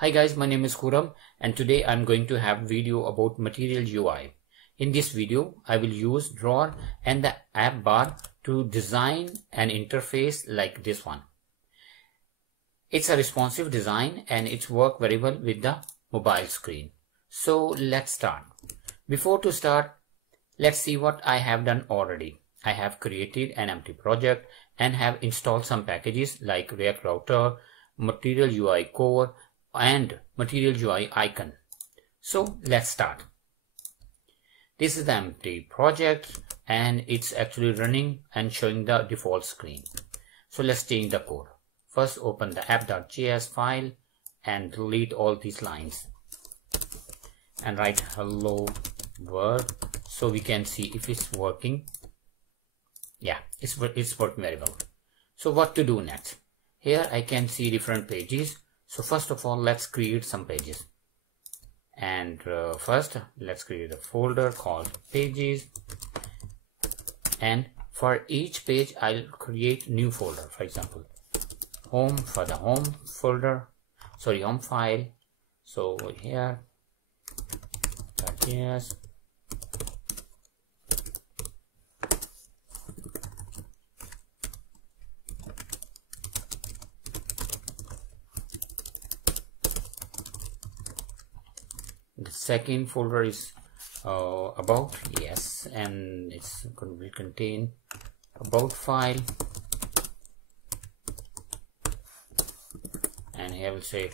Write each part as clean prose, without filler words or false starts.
Hi guys, my name is Khurram and today I'm going to have video about Material-UI. In this video, I will use drawer and the Appbar to design an interface like this one. It's a responsive design and it's work very well with the mobile screen. So let's start. Before to start, let's see what I have done already. I have created an empty project and have installed some packages like React Router, Material-UI Core, and Material-UI icon. So let's start. This is the empty project and it's actually running and showing the default screen. So let's change the code. First open the app.js file and delete all these lines and write hello world so we can see if it's working. Yeah, it's working very well. So what to do next? Here I can see different pages. So first of all, let's create some pages. And first, let's create a folder called pages. And for each page, I'll create new folder. For example, home for the home folder. Sorry, home file. So here, yes. The second folder is about, yes, and it's going to contain about file, and here we'll say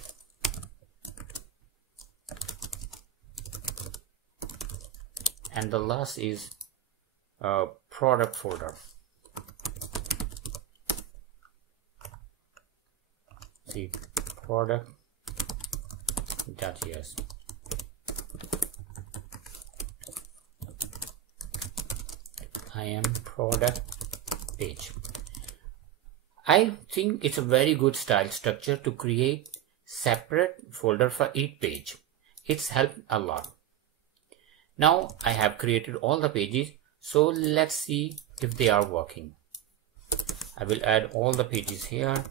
and the last is product folder. See, product.js. I am product page. I think it's a very good style structure to create separate folder for each page. It's helped a lot. Now I have created all the pages, so let's see if they are working. I will add all the pages here.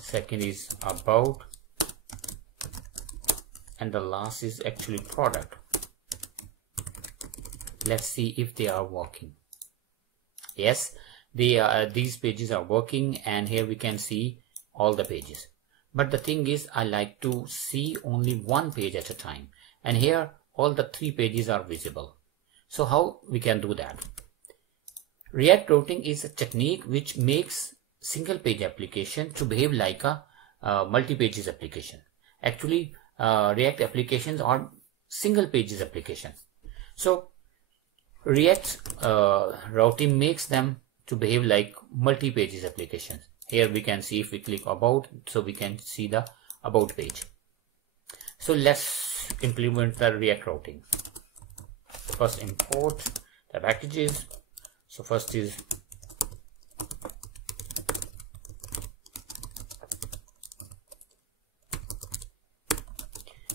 Second is about, and the last is actually product. Let's see if they are working. Yes, these pages are working, and here we can see all the pages. But the thing is, I like to see only one page at a time, and here all the 3 pages are visible. So how we can do that? React routing is a technique which makes single page application to behave like a multi-pages application. Actually, React applications are single pages application. So React routing makes them to behave like multi-pages applications. Here we can see if we click about, so we can see the about page. So let's implement the React routing. First import the packages. So first is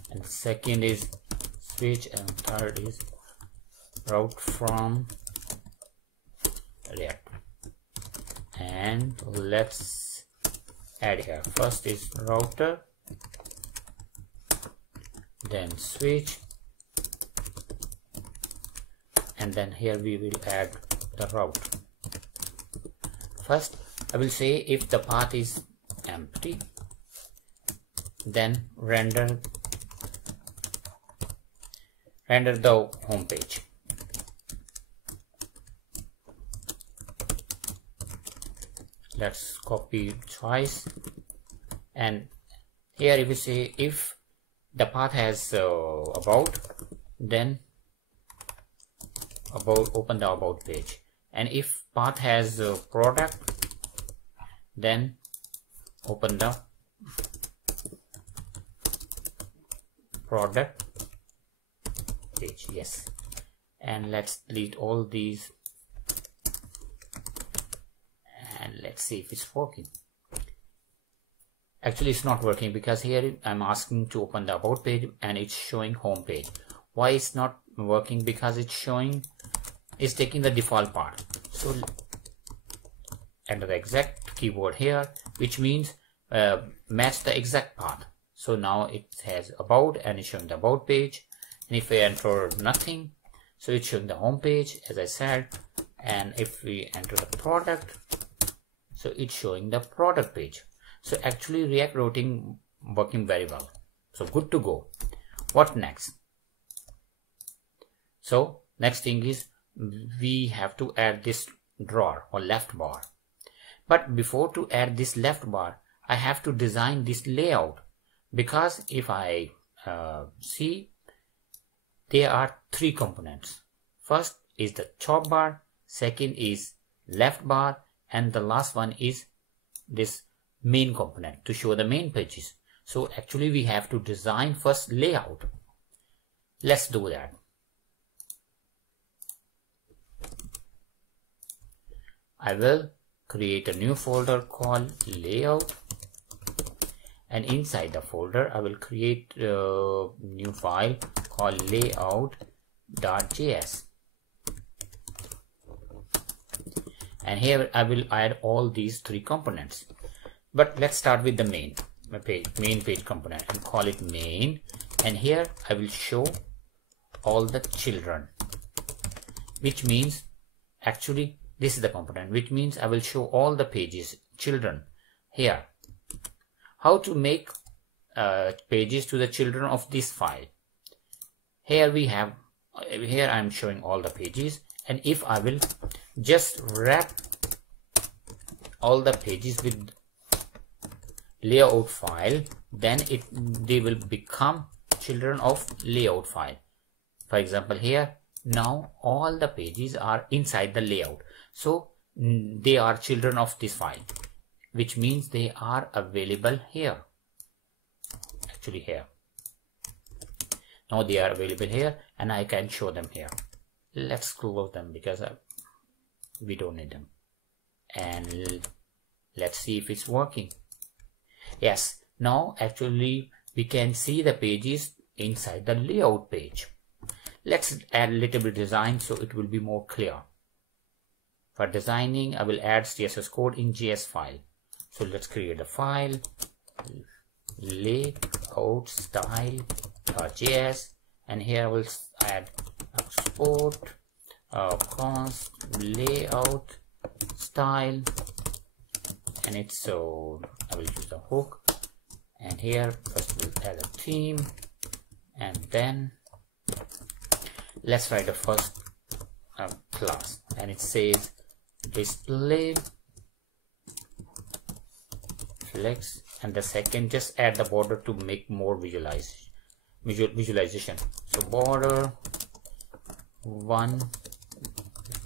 and second is switch, and third is route from React. And let's add here. First is router, then switch, and then here we will add the route. First I will say if the path is empty, then render the home page. Let's copy twice, and here if we say if the path has about, then about, open the about page, and if path has product, then open the product page. Yes, and let's delete all these. And let's see if it's working. Actually, it's not working because here I'm asking to open the about page and it's showing home page. Why it's not working? Because it's taking the default part. So enter the exact keyword here, which means match the exact path. So now it has about and it's showing the about page, and if we enter nothing, so it's showing the home page as I said, and if we enter the product, so it's showing the product page. So actually React routing working very well, so good to go. What next? So next thing is we have to add this drawer or left bar. But before to add this left bar, I have to design this layout, because if I see, there are three components. First is the top bar, second is left bar, and the last one is this main component to show the main pages. So actually we have to design first layout. Let's do that. I will create a new folder called layout, and inside the folder I will create a new file called layout.js, and here I will add all these three components. But let's start with the main page component and call it main, and here I will show all the children, which means actually this is the component, which means I will show all the pages children here. How to make pages to the children of this file? Here I'm showing all the pages, and if I will just wrap all the pages with layout file, then they will become children of layout file. For example, here now all the pages are inside the layout, so they are children of this file, which means they are available here. Actually here, now they are available here, and I can show them here. Let's close them because we don't need them, and let's see if it's working. Yes, now actually we can see the pages inside the layout page. Let's add a little bit design so it will be more clear. For designing, I will add CSS code in JS file. So let's create a file, layout style.js, and here I will add export const layout style, and it's so I will use the hook, and here first we'll add a theme, and then let's write the first class, and it says display flex, and the second just add the border to make more visualization. So border 1,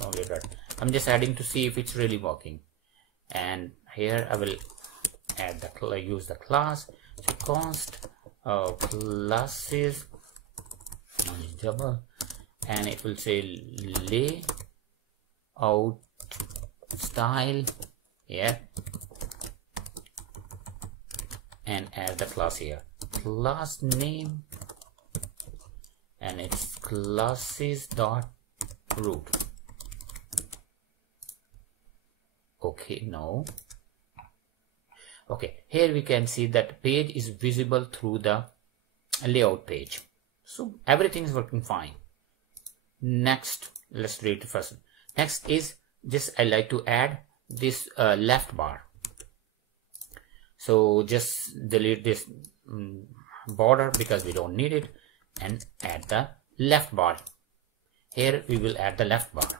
only that. I'm just adding to see if it's really working, and here I will add the use the class. So const classes double, and it will say layout style, yeah, and add the class here, class name, and it's classes dot root. Okay, no. Okay, here we can see that page is visible through the layout page, so everything is working fine. Next, let's read the first. Next is just I like to add this left bar, so just delete this border because we don't need it, and add the left bar. Here we will add the left bar.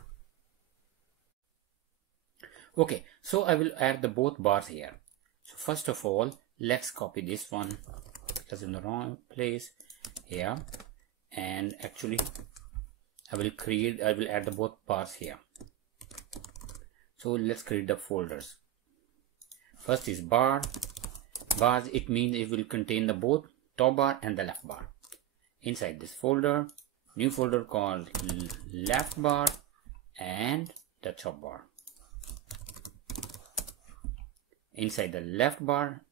Okay, so I will add the both bars here. So first of all, let's copy this one because in the wrong place here, and actually I will add the both bars here. So let's create the folders. First is bar. Bars, it means it will contain the both top bar and the left bar. Inside this folder, new folder called left bar and the top bar. Inside the left bar,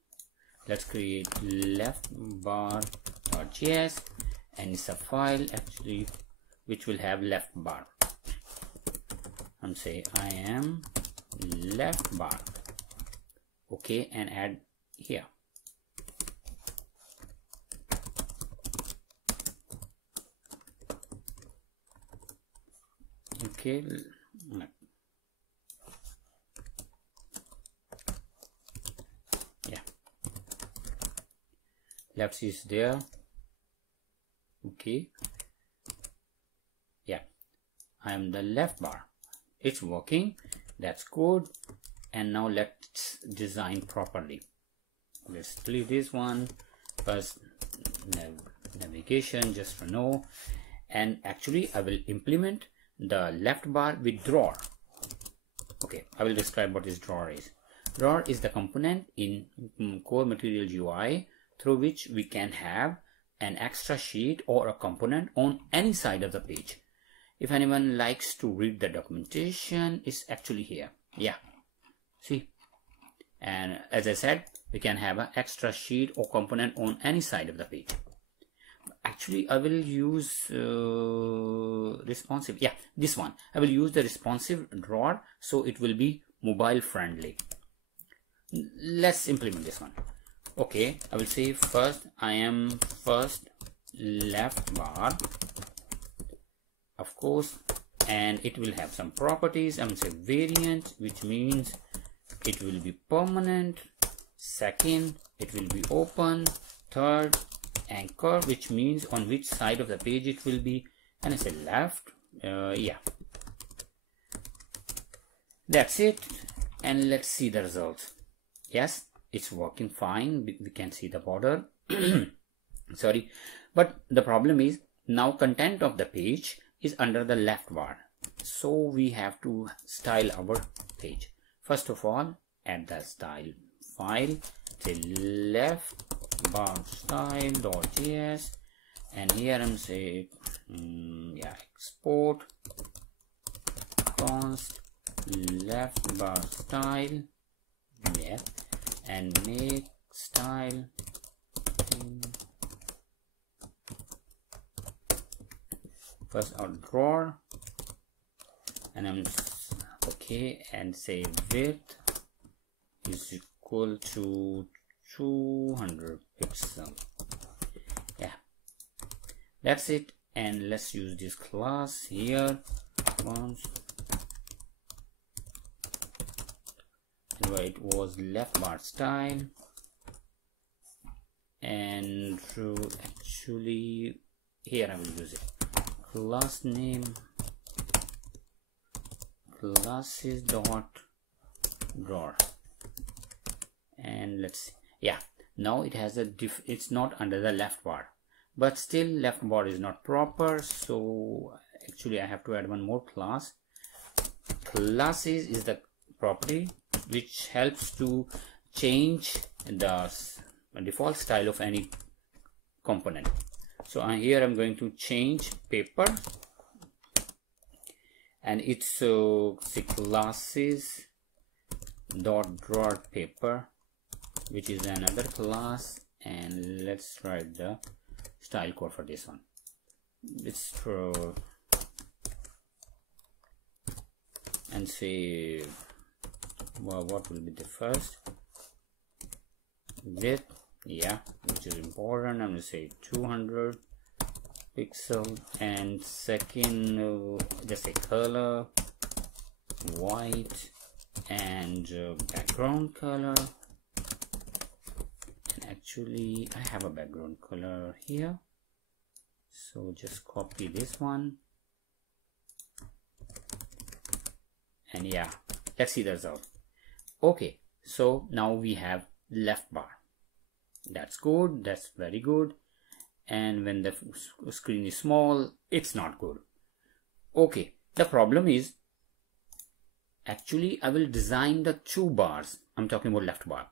let's create left bar.js, and it's a file actually which will have left bar. And say I am left bar. Okay, and add here. Okay, yeah, left is there. Okay, yeah, I am the left bar. It's working. That's good. And now let's design properly. Let's delete this one first. Navigation just for no. And actually I will implement the left bar with drawer. Okay, I will describe what this drawer is. Drawer is the component in core Material UI through which we can have an extra sheet or a component on any side of the page. If anyone likes to read the documentation, it's actually here. Yeah, see, and as I said, we can have an extra sheet or component on any side of the page. Actually I will use responsive. Yeah, this one I will use the responsive drawer, so it will be mobile friendly. Let's implement this one. Okay, I will say first I am first left bar, of course, and it will have some properties. I will say variant, which means it will be permanent. Second, it will be open. Third, anchor, which means on which side of the page it will be, and I say left. Yeah, that's it. And let's see the results. Yes, it's working fine. We can see the border. Sorry, but the problem is now content of the page is under the left bar, so we have to style our page. First of all, add the style file, say left bar style.js, and here I'm say yeah, export const left bar style, yeah, and make style first our drawer, and I'm okay, and say width is equal to 200 pixel. Yeah, that's it. And let's use this class here where it was left bar style, and actually here I will use it. Class name classes dot drawer, and let's see. Yeah, now it has a it's not under the left bar, but still left bar is not proper, so actually I have to add one more class. Classes is the property which helps to change the default style of any component. So here I'm going to change paper, and it's say classes dot drawer paper, which is another class, and let's write the style code for this one. It's and say, well, what will be the first? Width, yeah, which is important. I'm going to say 200 pixel, and second just say color white, and background color. And actually I have a background color here, so just copy this one, and yeah, let's see the result. Okay, so now we have left bar. That's good, that's very good. And when the screen is small, it's not good. Okay, the problem is actually I will design the two bars. I'm talking about left bar.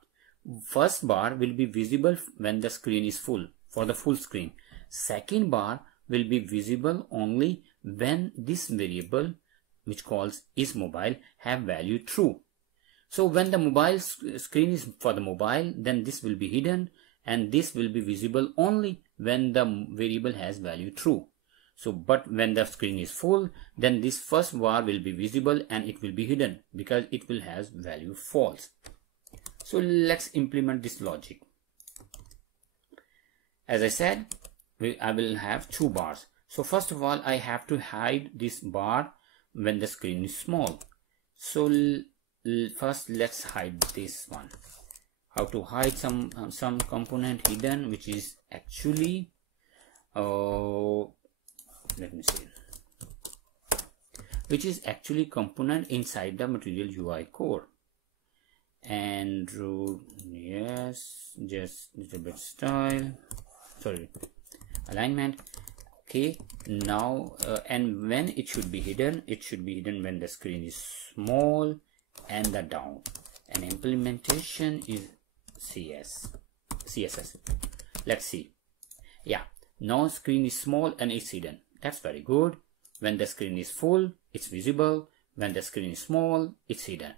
First bar will be visible when the screen is full, for the full screen. Second bar will be visible only when this variable, which calls isMobile, have value true. So when the mobile screen is for the mobile, then this will be hidden, and this will be visible only when the variable has value true. So but when the screen is full, then this first bar will be visible and it will be hidden because it will has value false. So let's implement this logic. As I said, I will have two bars. So first of all, I have to hide this bar when the screen is small. So first let's hide this one. How to hide some component hidden, which is actually let me see, which is actually component inside the Material UI core. And yes, just little bit style, sorry, alignment. Okay, now and when it should be hidden, it should be hidden when the screen is small and the down, and implementation is CSS. Let's see. Yeah, now screen is small and it's hidden. That's very good. When the screen is full, it's visible. When the screen is small, it's hidden.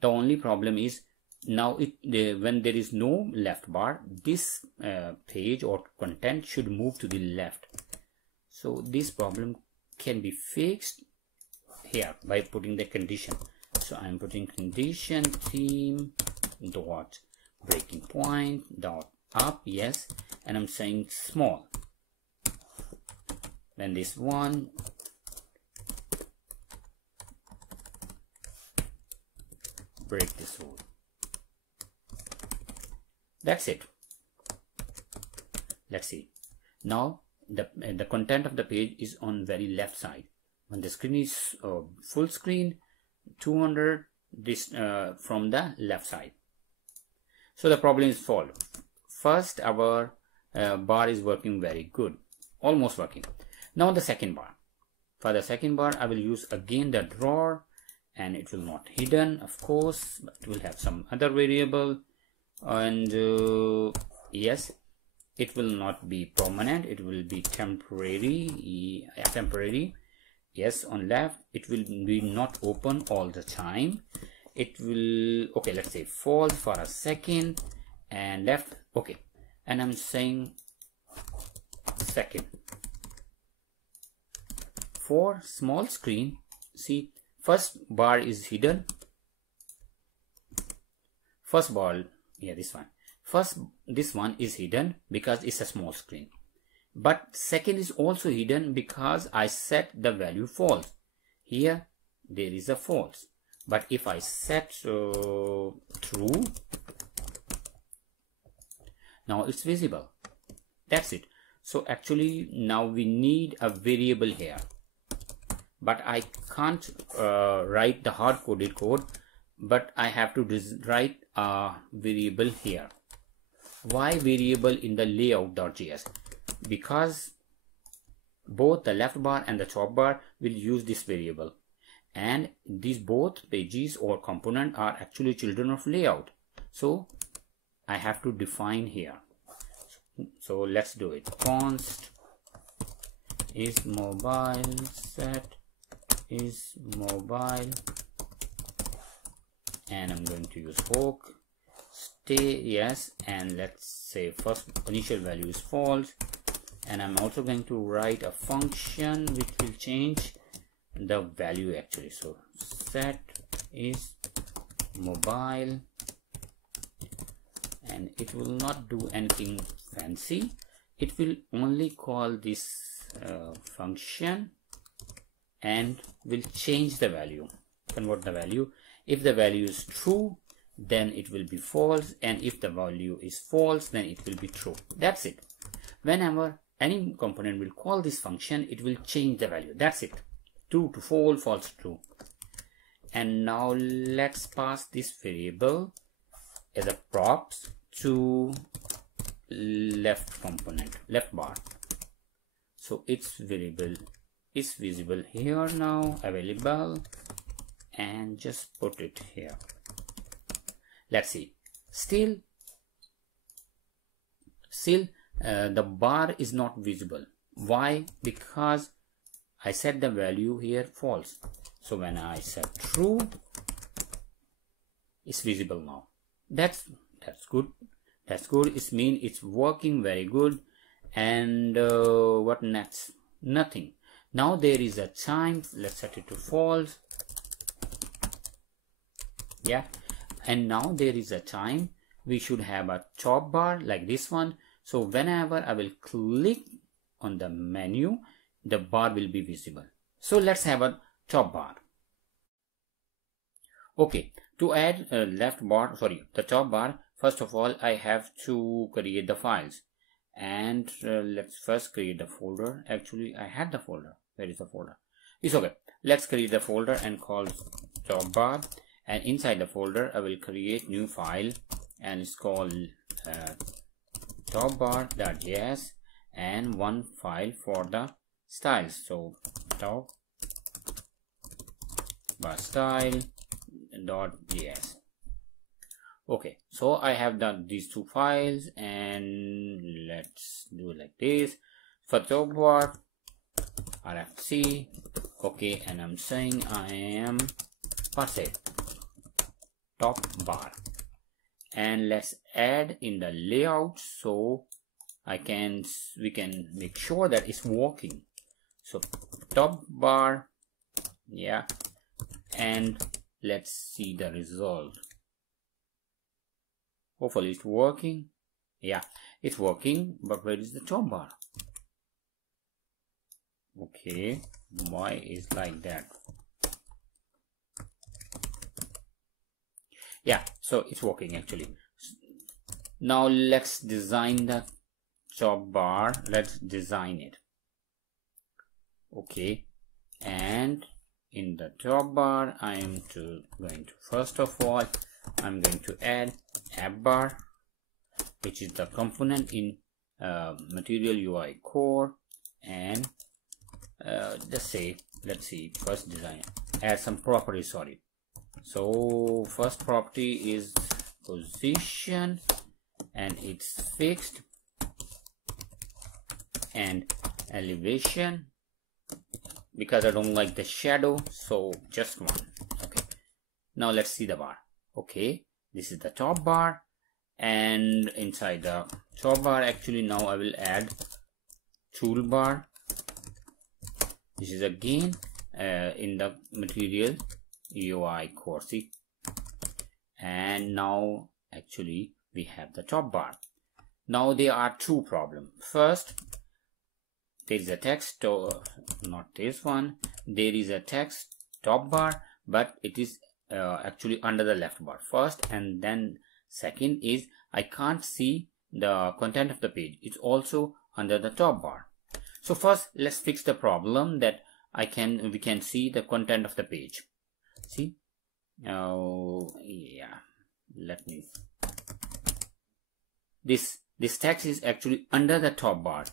The only problem is now when there is no left bar, this page or content should move to the left. So this problem can be fixed here by putting the condition. So I'm putting condition theme dot breaking point dot up, yes, and I'm saying small. Then this one break this rule. That's it. Let's see. Now the content of the page is on very left side. When the screen is full screen, 200 this from the left side. So the problem is solved. First, our bar is working very good, almost working. Now the second bar. For the second bar, I will use again the drawer, and it will not hidden, of course, but it will have some other variable. And yes, it will not be permanent, it will be temporary. Temporary. Yes, on left it will be not open all the time. It will, okay, let's say false for a second, and left, okay, and I'm saying second. For small screen, see, first bar is hidden. First bar, yeah, this one. First, this one is hidden because it's a small screen. But second is also hidden because I set the value false. Here there is a false. But if I set true, now it's visible. That's it. So actually now we need a variable here. But I can't write the hard-coded code, but I have to write a variable here. Why variable in the layout.js? Because both the left bar and the top bar will use this variable, and these both pages or component are actually children of layout. So I have to define here. So let's do it. Const is mobile, set is mobile, and I'm going to use hook, stay, yes, and let's say first initial value is false, and I'm also going to write a function which will change the value actually. So set is mobile, and it will not do anything fancy. It will only call this function and will change the value, convert the value. If the value is true, then it will be false, and if the value is false, then it will be true. That's it. Whenever any component will call this function, it will change the value. That's it. True to false, false to true. And now let's pass this variable as a props to left component, left bar. So its variable is visible here now, available, and just put it here. Let's see. Still the bar is not visible. Why? Because I set the value here false. So when I set true, it's visible now. That's good. That's good. It means it's working very good. And what next? Nothing. Now there is a time. Let's set it to false. Yeah. And now there is a time. We should have a top bar like this one. So whenever I will click on the menu, the bar will be visible. So let's have a top bar. Okay, to add the top bar, first of all I have to create the files, and let's first create the folder. Actually I had the folder. Where is the folder? It's okay. Let's create the folder and call top bar, and inside the folder I will create new file and it's called toolbar.js, and one file for the styles. So top bar style.js. Okay, so I have done these two files, and let's do it like this. For top bar RFC, okay, and I'm saying I am passed top bar, and let's add in the layout so we can make sure that it's working. So top bar, yeah, and let's see the result. Hopefully it's working. Yeah, it's working, but where is the top bar? Okay, why is like that? Yeah, so it's working actually. Now let's design the top bar. Let's design it. Okay, and in the top bar going to first of all I'm going to add Appbar, which is the component in Material-UI core, and let's see, first design, add some properties. Sorry. So first property is position, and it's fixed, and elevation, because I don't like the shadow, so just one. Okay, now let's see the bar. Okay, this is the top bar, and inside the top bar actually now I will add toolbar. This is again in the Material-UI core, see, and now actually we have the top bar. Now there are two problems. First, there is a text, not this one, there is a text top bar, but it is actually under the left bar first, and then second is I can't see the content of the page. It's also under the top bar. So first let's fix the problem that we can see the content of the page. See, yeah, let me, this text is actually under the top bar.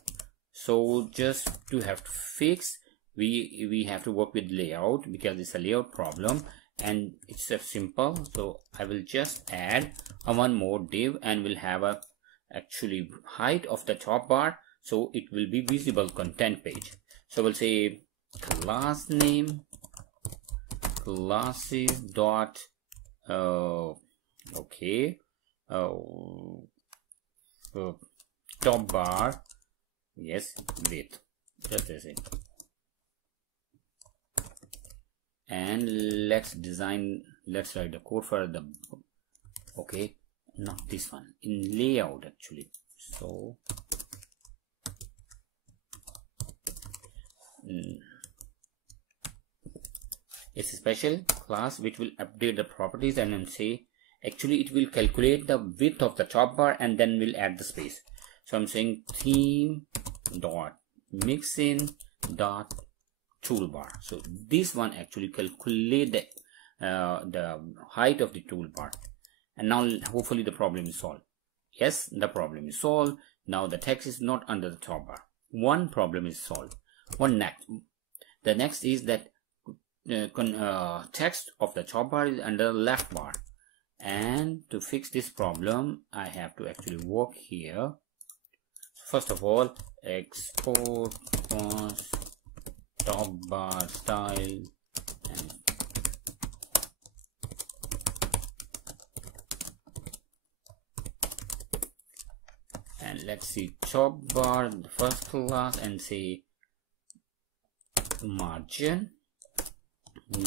So just to have to fix, we have to work with layout, because it's a layout problem and it's simple. So I will just add one more div, and we'll have a actually height of the top bar, so it will be visible content page. So we'll say class name classes dot okay, top bar, yes, width, just as it. And let's write the code for the, okay, not this one, in layout actually. So it's a special class which will update the properties, and then say actually it will calculate the width of the top bar, and then we'll add the space. So I'm saying theme dot mixin dot toolbar. So this one actually calculate the height of the toolbar, and now hopefully the problem is solved. Yes, the problem is solved. Now the text is not under the top bar. One problem is solved. The next is that text of the top bar is under the left bar, and to fix this problem I have to actually work here. First of all, export top bar style, and let's see top bar, the first class, and say margin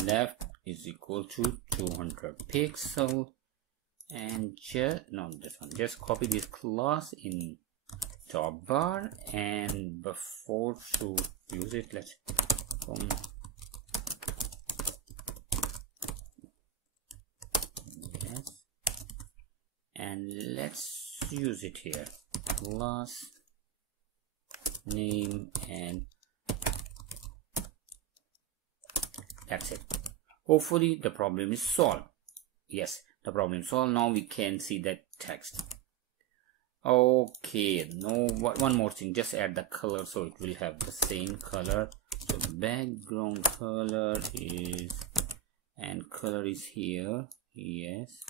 left is equal to 200 pixel, and just copy this class in top bar, and before to use it, let's let's use it here, class name, and that's it. Hopefully the problem is solved. Yes, the problem is solved. Now we can see that text. Okay, no, one more thing, just add the color so it will have the same color. So background color is, and color is here. Yes.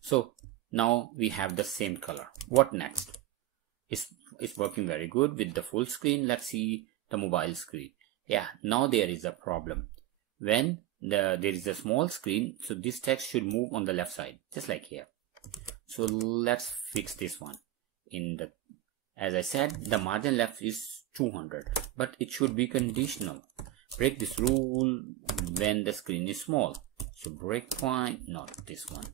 So now we have the same color. What next? It's working very good with the full screen. Let's see the mobile screen. Yeah, now there is a problem. When there is a small screen, so this text should move on the left side, just like here. So let's fix this one. As I said, the margin left is 200, but it should be conditional. Break this rule when the screen is small. So breakpoint, not this one.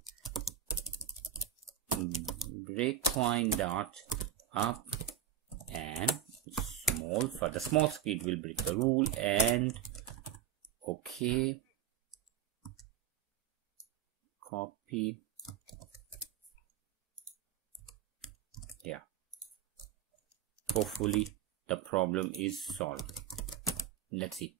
Breakpoint dot up and small. For the small screen will break the rule, and okay, copy. Yeah, hopefully the problem is solved. Let's see.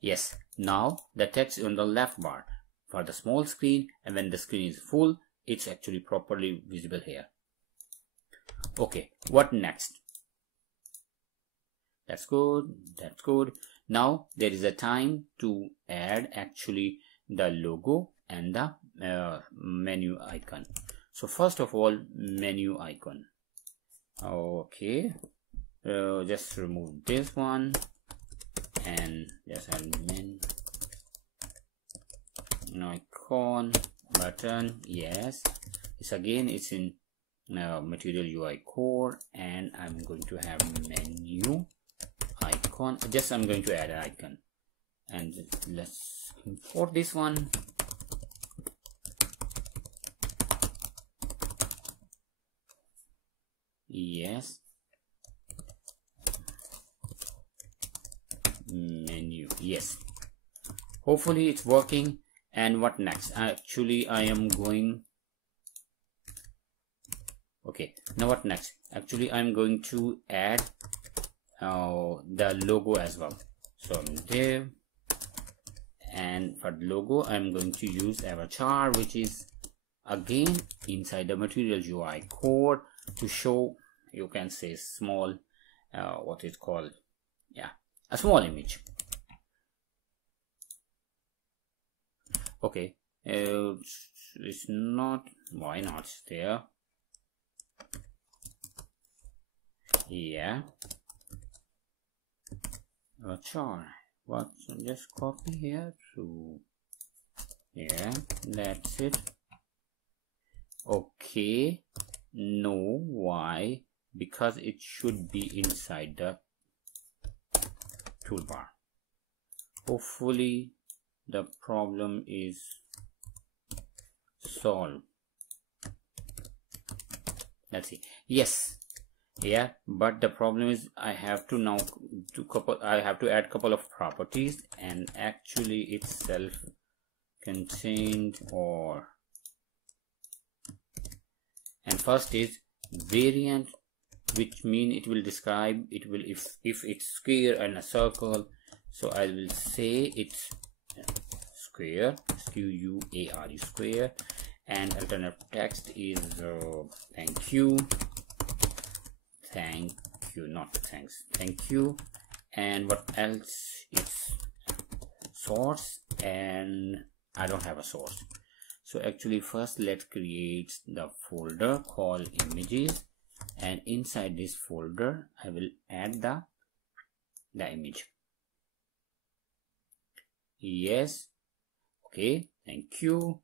Yes, now the text on the left bar for the small screen, and when the screen is full, it's actually properly visible here. Okay, what next? That's good, that's good. Now there is a time to add actually the logo and the menu icon. So first of all, menu icon. Okay, just remove this one and just add menu icon button. Yes, it's in Material-UI core, and I'm going to have menu icon. Just I'm going to add an icon, and let's import this one. Yes, menu. Yes, hopefully it's working. And what next? Actually I am going, okay, now what next? Actually I'm going to add the logo as well. So there, and for the logo I'm going to use avatar, which is again inside the Material-UI core, to show, you can say, small what is called, yeah, a small image. Okay, it's not, why not there? Yeah, avatar. What? Just copy here to, yeah, that's it. Okay, no, why? Because it should be inside the toolbar. Hopefully the problem is solved. Let's see. Yes, yeah, but the problem is I have to now add couple of properties, and actually it's self-contained, or, and first is variant, which mean it will describe, it will, if it's square and a circle, so I will say it's square, SQUARE, square, and alternative text is thank you, not thanks, thank you. And what else? It's source, and I don't have a source. So actually first let's create the folder called images, and inside this folder I will add the image. Yes, okay, thank you.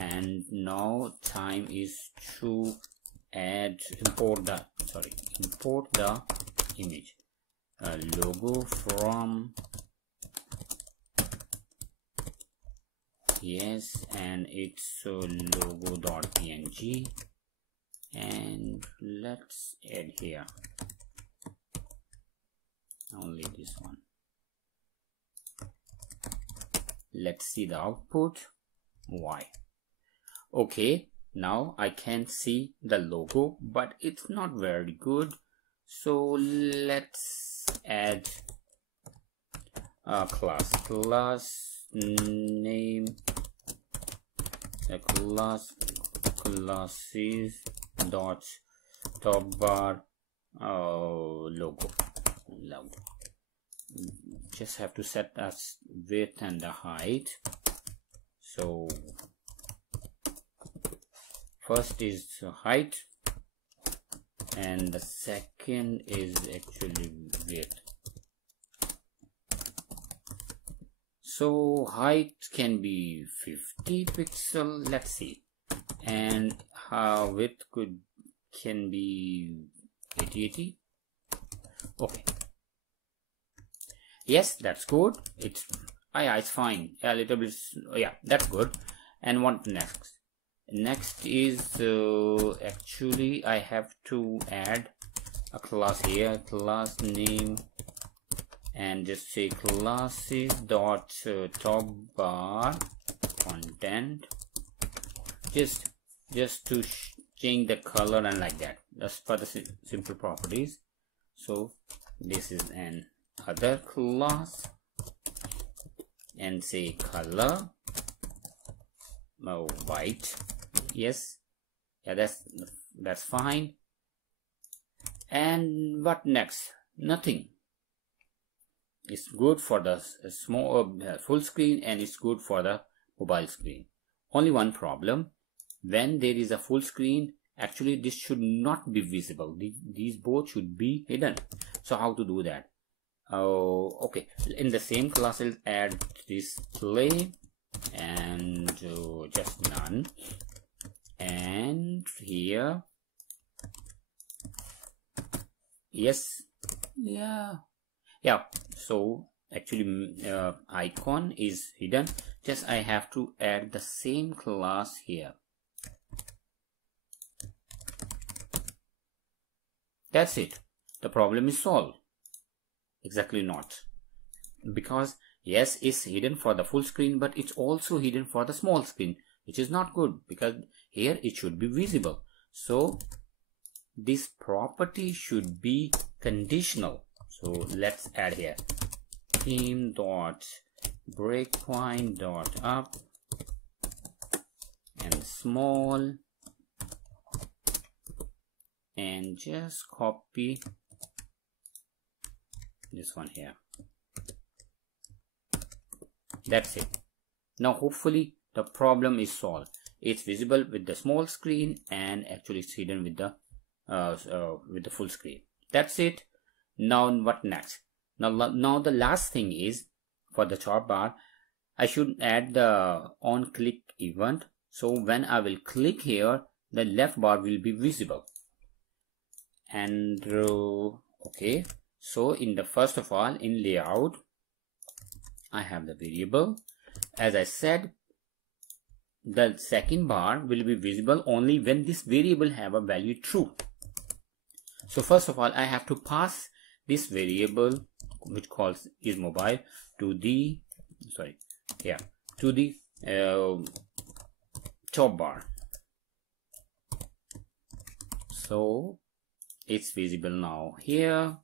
And now time is to import the image logo from, yes, and it's logo.png, and let's add here only this one. Let's see the output. Why? Okay, now I can see the logo, but it's not very good. So let's add a class name, a classes dot toolbar logo. Just have to set as width and the height. So first is height and the second is actually width. So height can be 50 pixel, let's see, and width can be 80. Okay, yes, that's good. It's fine. A little bit, yeah, that's good. And what next? Next is actually I have to add a class here, class name, and just say classes dot toolbar content, just to change the color and like that. That's for the simple properties. So this is an other class, and say color white. Yes, yeah, that's fine. And what next? Nothing. It's good for the small full screen, and it's good for the mobile screen. Only one problem: when there is a full screen, actually this should not be visible. These both should be hidden. So how to do that? Okay, in the same class I'll add display and just none, and here, yes, yeah, so actually icon is hidden. Just I have to add the same class here. That's it. The problem is solved. Exactly not, because yes, it's hidden for the full screen, but it's also hidden for the small screen, which is not good, because here it should be visible. So this property should be conditional. So let's add here theme dot breakpoint dot up and small, and just copy this one here. That's it. Now hopefully the problem is solved. It's visible with the small screen, and actually it's hidden with the full screen. That's it. Now what next? Now the last thing is, for the toolbar, I should add the on click event. So when I will click here, the left bar will be visible. And okay, so in the first of all, in layout, I have the variable. As I said, the second bar will be visible only when this variable have a value true. So first of all, I have to pass this variable, which calls is mobile, to the toolbar. So it's visible now here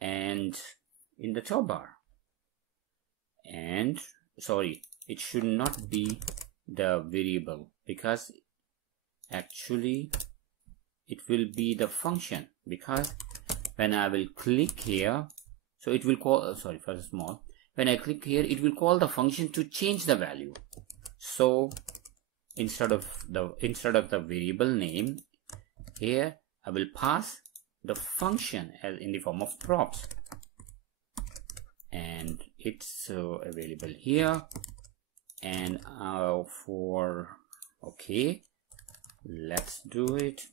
and in the toolbar. And sorry, it should not be the variable, because actually it will be the function, because when I will click here, so it will call sorry for the small, when I click here, it will call the function to change the value. So instead of the variable name, here I will pass the function as in the form of props, and it's available here. And okay, let's do it.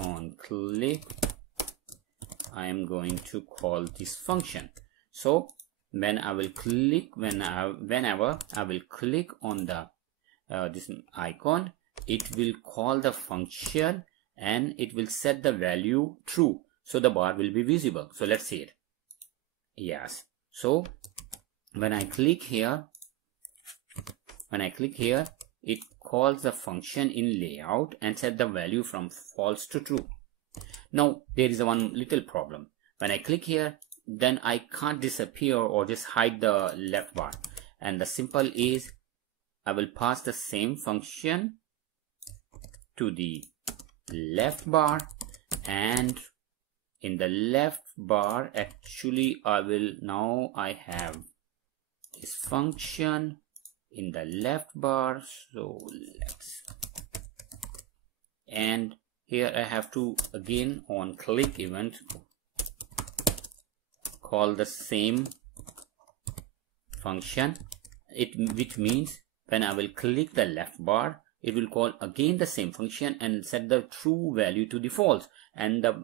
On click, I am going to call this function. So when I will click, whenever I will click on the this icon, it will call the function, and it will set the value true, so the bar will be visible. So let's see it. Yes, so when I click here, it calls the function in layout and set the value from false to true. Now there is one little problem. When I click here, then I can't disappear or just hide the left bar, and the simple is I will pass the same function to the left bar, and in the left bar actually I have this function in the left bar. So and here I have to again on click event call the same function, which means when I will click the left bar, it will call again the same function and set the true value to the false, and the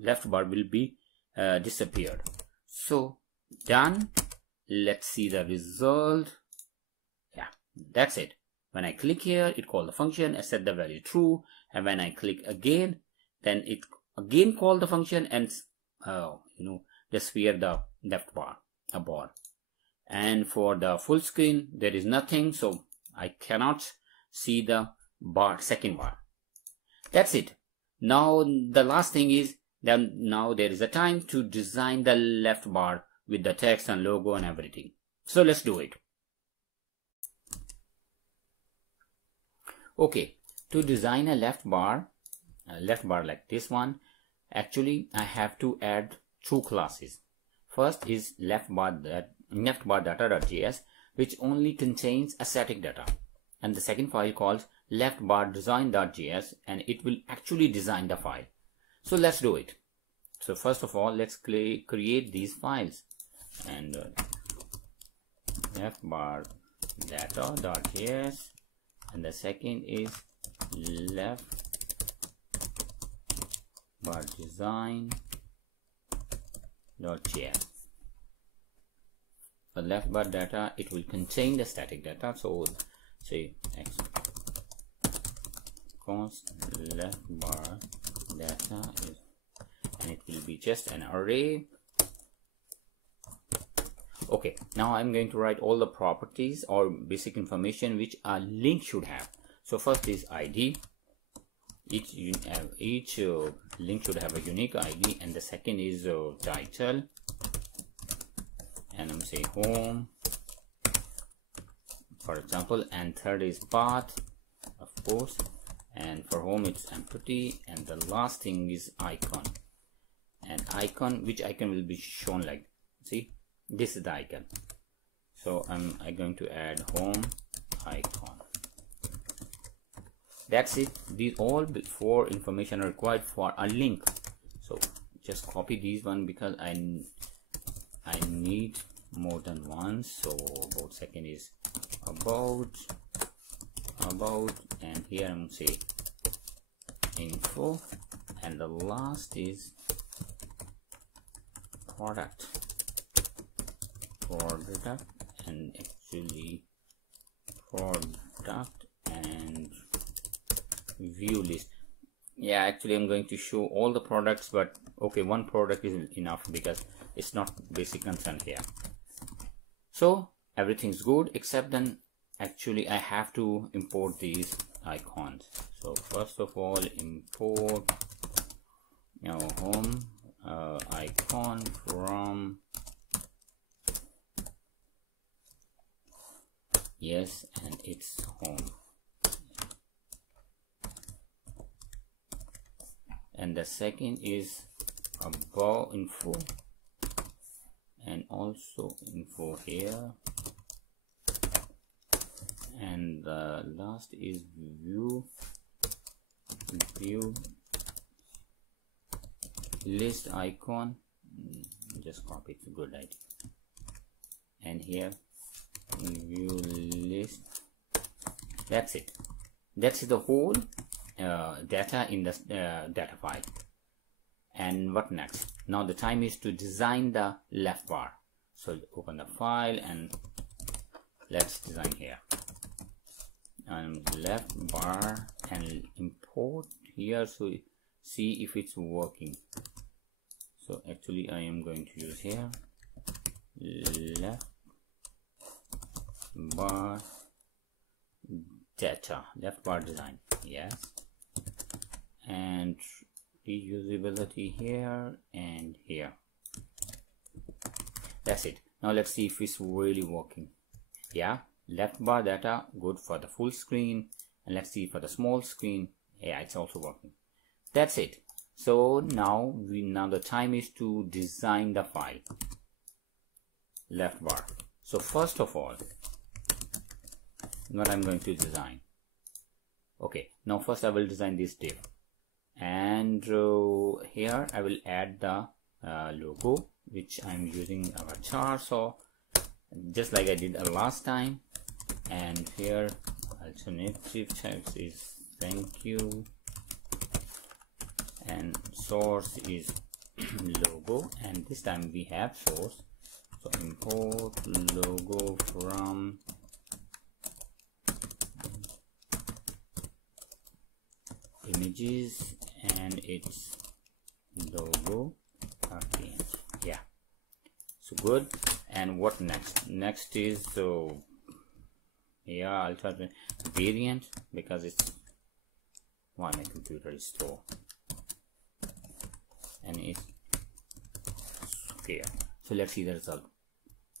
left bar will be disappeared. So done. Let's see the result. Yeah, that's it. When I click here, it calls the function and set the value true, and when I click again, then it again call the function and disappear the left bar, a bar. And for the full screen there is nothing, so I cannot see the bar, second bar. That's it. Now the last thing is that now there is a time to design the left bar with the text and logo and everything. So let's do it. Okay, to design a left bar like this one, actually I have to add two classes. First is leftbar data.js, which only contains a static data, and the second file called leftbar design.js, and it will actually design the file. So let's do it. So first of all, let's create these files, and leftbar data.js, and the second is leftbar design.js. For leftbar data, it will contain the static data. So say x const leftbar data is, and it will be just an array. Okay, now I'm going to write all the properties or basic information which a link should have. So first is ID. Each link should have a unique ID, and the second is title, and I'm saying home, for example, and third is path, of course, and for home it's empty, and the last thing is icon. And icon, which icon will be shown like, see, this is the icon. So I'm going to add home icon. That's it. These all four information are required for a link. So just copy these one because I need more than one. So about second is about, and here I'm say info, and the last is product, and actually product and view list. Yeah, actually I'm going to show all the products, but okay, one product is enough because it's not basic concern here. So everything's good, except then actually I have to import these icons. So first of all, import home icon from, yes, and it's home, and the second is about info, and also info here, and the last is view list icon. Just copy, it's a good idea. And here view list. That's it. That's the whole data in the data file. And what next? Now the time is to design the left bar. So open the file and let's design here. Left bar, and import here, so see if it's working. So actually I am going to use here left bar data, left bar design, yes, and reusability here and here. That's it. Now let's see if it's really working. Yeah, left bar data good for the full screen, and let's see for the small screen. Yeah, it's also working. That's it. So now the time is to design the file. Left bar. So first of all, what I'm going to design. Okay, now first I will design this div, and here I will add the logo, which I'm using our char, so just like I did last time. And here alternative types is thank you, and source is logo, and this time we have source, so import logo from images, and it's logo RTN. Yeah, so good. And what next is, so yeah, I'll try to variant, because it's why my computer is slow, and it's square. So let's see the result.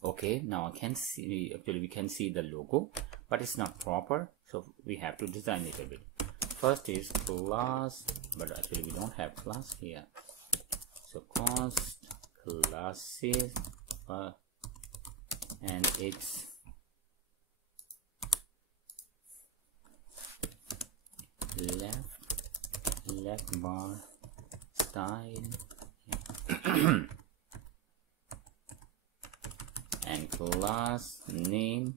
Okay, now I can see, actually we can see the logo, but it's not proper, so we have to design it a bit. First is class, but actually we don't have class here, so const classes, and it's left bar style and class name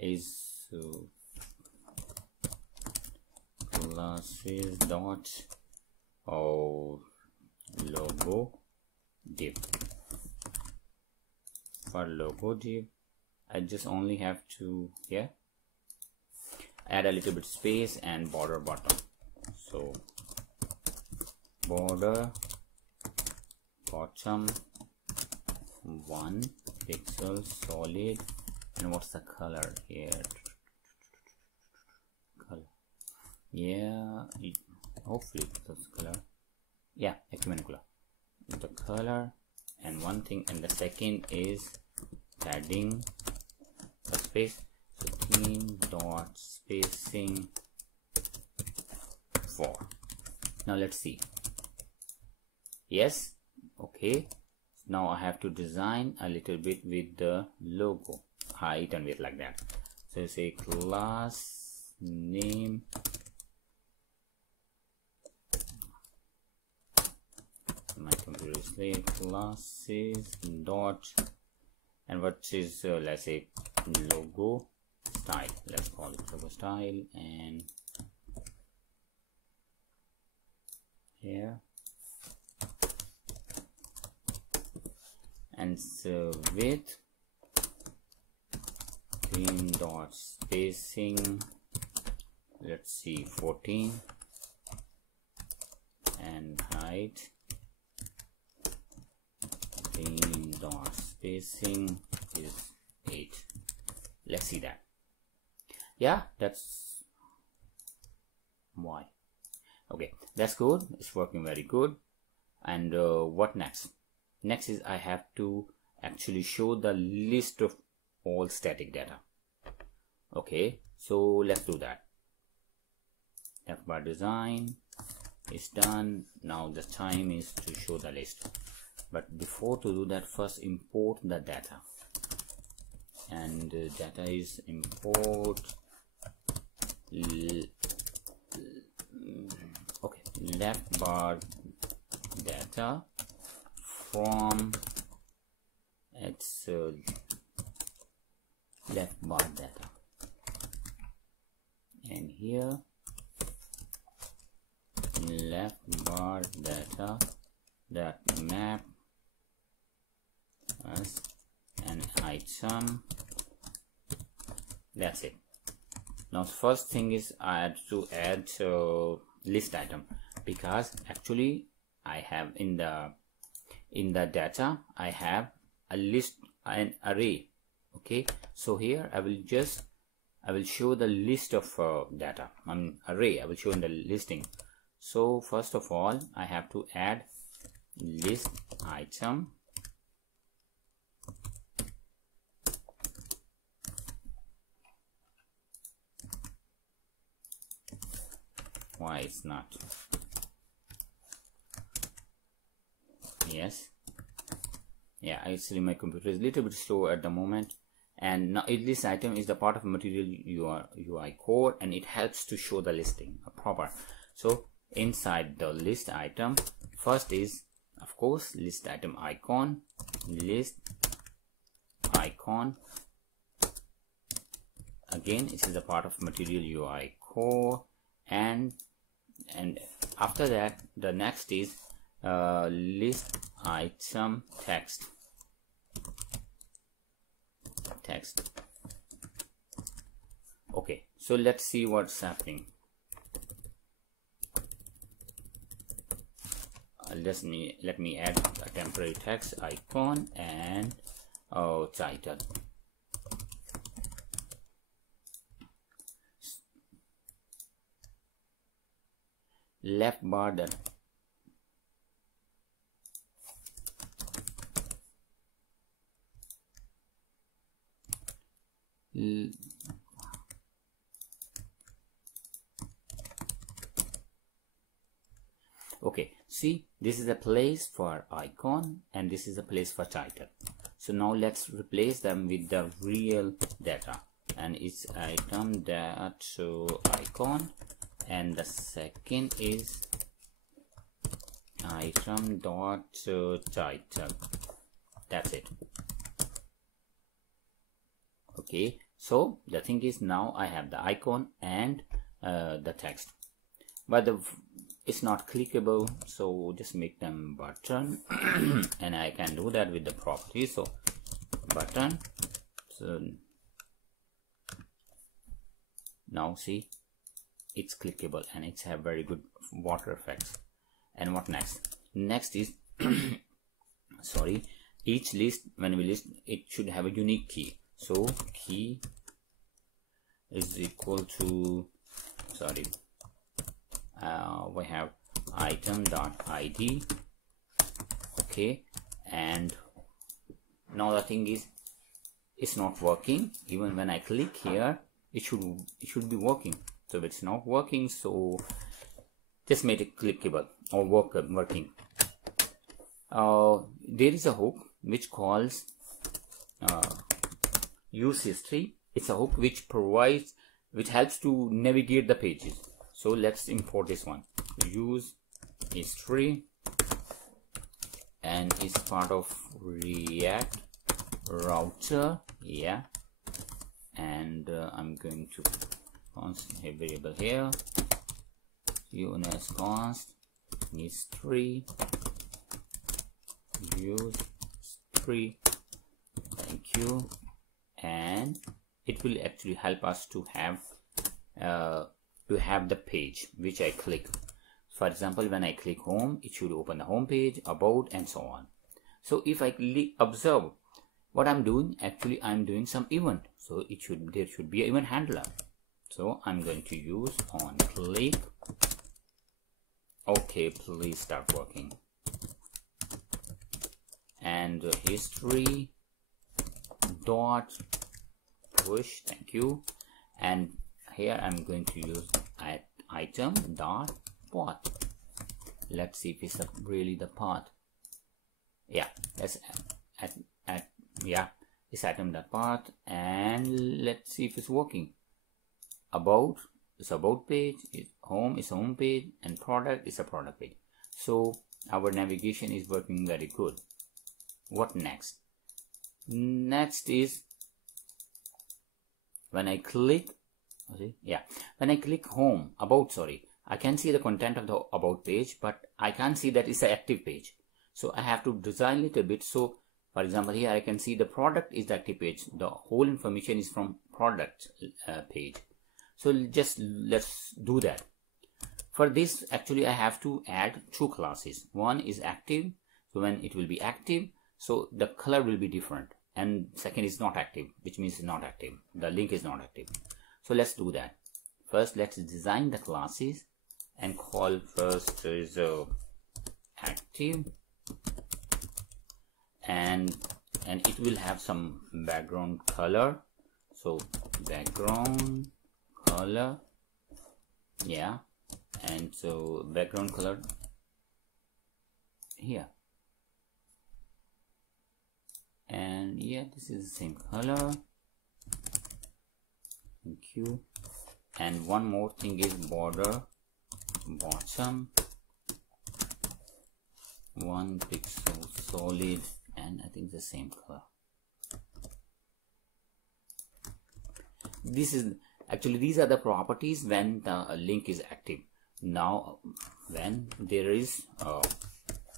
is classes dot logo div. For logo div, I just only have to add a little bit space and border bottom. So border bottom 1 pixel solid, and what's the color here? Color, yeah, hopefully that's color. Yeah, equivalent color. The color, and one thing, and the second is padding the space, so theme dot spacing 4. Now let's see. Yes, okay, now I have to design a little bit with the logo, height and weight, like that. So say class name my computer is late, classes dot, and what is let's say logo style, let's call it logo style, and here, and so width theme dot spacing, let's see 14, and height theme dot spacing is 8. Let's see that. Yeah, that's why. Okay, that's good. It's working very good. And what next? Next is I have to actually show the list of all static data. Okay, so let's do that. Appbar design is done. Now the time is to show the list. But before to do that, first import the data. And data is import left bar data from its left bar data, and here left bar data that map as an item. That's it. Now first thing is I had to add list item, because actually I have in the data I have a list, an array. Okay, so here I will show the list of data, array. I will show in the listing. So first of all I have to add list item why it's not, yes, yeah, actually my computer is a little bit slow at the moment. And now this item is the part of Material-UI core, and it helps to show the listing proper. So inside the list item, first is of course list item icon, list icon. Again, this is a part of Material-UI core, and after that the next is list item text. Okay, so let's see what's happening. Let me add a temporary text icon and title. Left bar done. Okay, see, this is a place for icon and this is a place for title. So now let's replace them with the real data, and it's item dot icon, and the second is item dot title. That's it. Okay, so the thing is now I have the icon and the text, but it's not clickable, so just make them button and I can do that with the property. So button, so now see, it's clickable and it's have very good water effects. And what next? Next is sorry, each list, when we list, it should have a unique key. So key is equal to, sorry, we have item dot id. Okay, and now the thing is, it's not working. Even when I click here, it should be working. So if it's not working, so just make it clickable or working. There is a hook which calls use history. It's a hook which helps to navigate the pages. So let's import this one. Use history, and it's part of React router. Yeah, and I'm going to const a variable here, unus const history, use history. Thank you. And it will actually help us to have the page which I click. For example, when I click home, it should open the home page, about, and so on. So if I observe what I'm doing, actually I'm doing some event, so there should be an event handler. So I'm going to use on click. Okay, please start working. And history dot push. Thank you. And here I'm going to use item dot path. Let's see if it's really the path. Yeah, let's add yeah, this item dot path, and let's see if it's working. About is about page, home is home page, and product is a product page. So our navigation is working very good. What next? Next is when I click, when I click home, about, sorry, I can see the content of the about page, but I can't see that it's an active page. So I have to design a little bit. So for example, here I can see the product is the active page. The whole information is from product page. So just let's do that. For this, actually I have to add two classes. One is active, so when it will be active, so the color will be different, and second is not active, which means it's not active, the link is not active. So let's do that. First let's design the classes and call first is active, and it will have some background color. So background color, yeah, and so background color here, and yeah, this is the same color. Thank you. And one more thing is border bottom 1 pixel solid, and I think the same color. This is actually, these are the properties when the link is active. Now when there is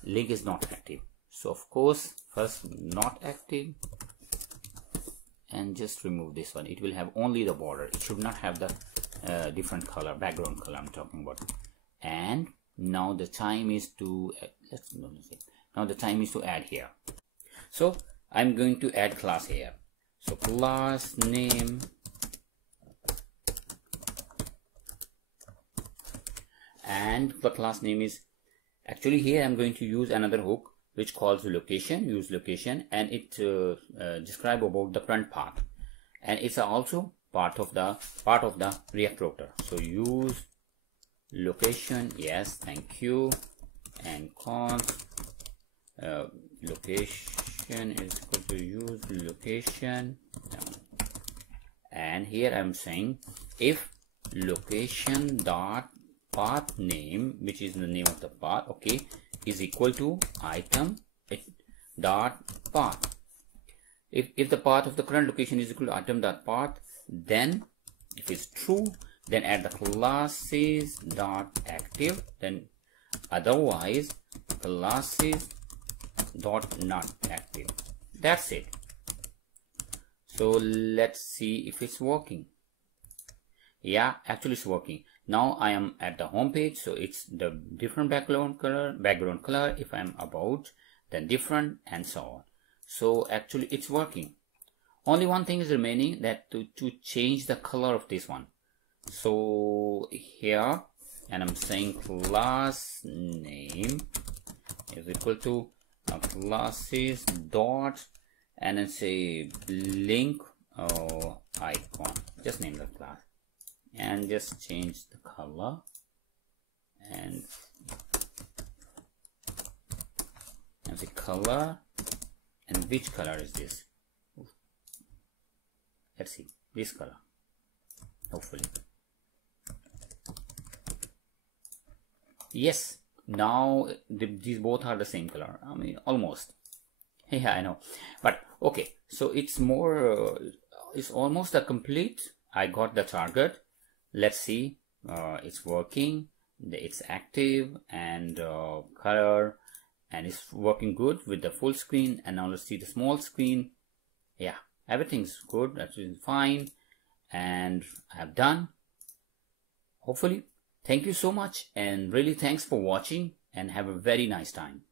link is not active, so of course first not active, and just remove this one. It will have only the border, it should not have the different color, background color I'm talking about. And now the time is to now the time is to add here. So I'm going to add class here. So class name, and the class name is, actually here I'm going to use another hook which calls location, use location, and it describe about the front path, and it's also part of the React router. So use location, yes, thank you, and const location is equal to use location, and here I'm saying if location dot path name, which is the name of the path, okay, is equal to item dot path. If the path of the current location is equal to item dot path, then if it's true, then add the classes dot active, then otherwise classes dot not active. That's it. So let's see if it's working. Yeah, actually it's working. Now I am at the home page, so it's the different background color. If I'm about, then different, and so on. So actually it's working. Only one thing is remaining, that to change the color of this one. So here, and I'm saying class name is equal to classes dot, and then say link icon. Just name the class and just change the color, and the color, and which color is this? Let's see, this color, hopefully. Yes, now these both are the same color. I mean, almost. Yeah, I know, but okay. So it's more, it's almost a complete. I got the target. Let's see, it's working. It's active and color, and it's working good with the full screen. And now let's see the small screen. Yeah, everything's good. Everything's fine, and I've done. Hopefully. Thank you so much, and really thanks for watching, and have a very nice time.